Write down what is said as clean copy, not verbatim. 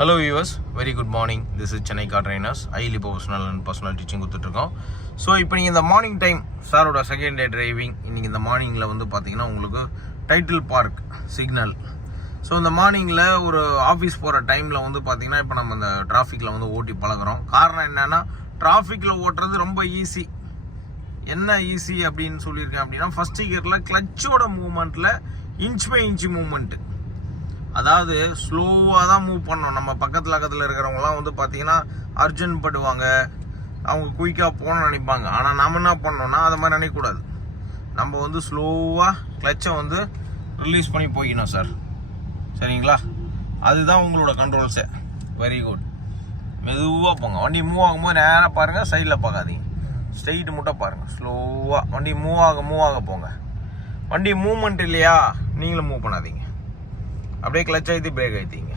Hello viewers, very good morning. This is Chennai car trainers, highly professional and personal teaching கொடுத்துட்ருக்கோம். So இப்போ நீங்கள் இந்த morning time சாரோட second day driving, இன்றைக்கி இந்த மார்னிங்கில் வந்து பார்த்தீங்கன்னா உங்களுக்கு டைட்டில் பார்க் சிக்னல். ஸோ இந்த மார்னிங்கில் ஒரு ஆஃபீஸ் போகிற டைமில் வந்து பார்த்தீங்கன்னா இப்போ நம்ம இந்த டிராஃபிக்கில் வந்து ஓட்டி பழகிறோம். காரணம் என்னென்னா, டிராஃபிக்கில் ஓட்டுறது ரொம்ப ஈஸி. என்ன ஈஸி அப்படின்னு சொல்லியிருக்கேன் அப்படின்னா, ஃபஸ்ட் கியரில் கிளச்சோட மூவ்மெண்ட்டில் இன்ச் பை இன்ச் மூவ்மெண்ட்டு, அதாவது ஸ்லோவாக தான் மூவ் பண்ணோம். நம்ம பக்கத்தில் இருக்கிறவங்களாம் வந்து பார்த்தீங்கன்னா அர்ஜென்ட் படுவாங்க, அவங்க குயிக்காக போகணும்னு நினைப்பாங்க. ஆனால் நம்ம என்ன பண்ணோம்னா அதை மாதிரி நினைக்கக்கூடாது. நம்ம வந்து ஸ்லோவாக கிளச்சை வந்து ரிலீஸ் பண்ணி போய்க்கணும் சார், சரிங்களா? அதுதான் உங்களோட கண்ட்ரோல்ஸே. Very good. மெதுவாக போங்க. வண்டி மூவ் ஆகும்போது நேராக பாருங்கள், சைடில் பார்க்காதீங்க, ஸ்ட்ரெயிட்டு மட்டும் பாருங்கள். ஸ்லோவாக வண்டி மூவ் ஆக போங்க. வண்டி மூவ்மெண்ட் இல்லையா, நீங்களும் மூவ் பண்ணாதீங்க. அப்படியே கிளச் ஆகிட்டு பிரேக் ஆகிட்டீங்க.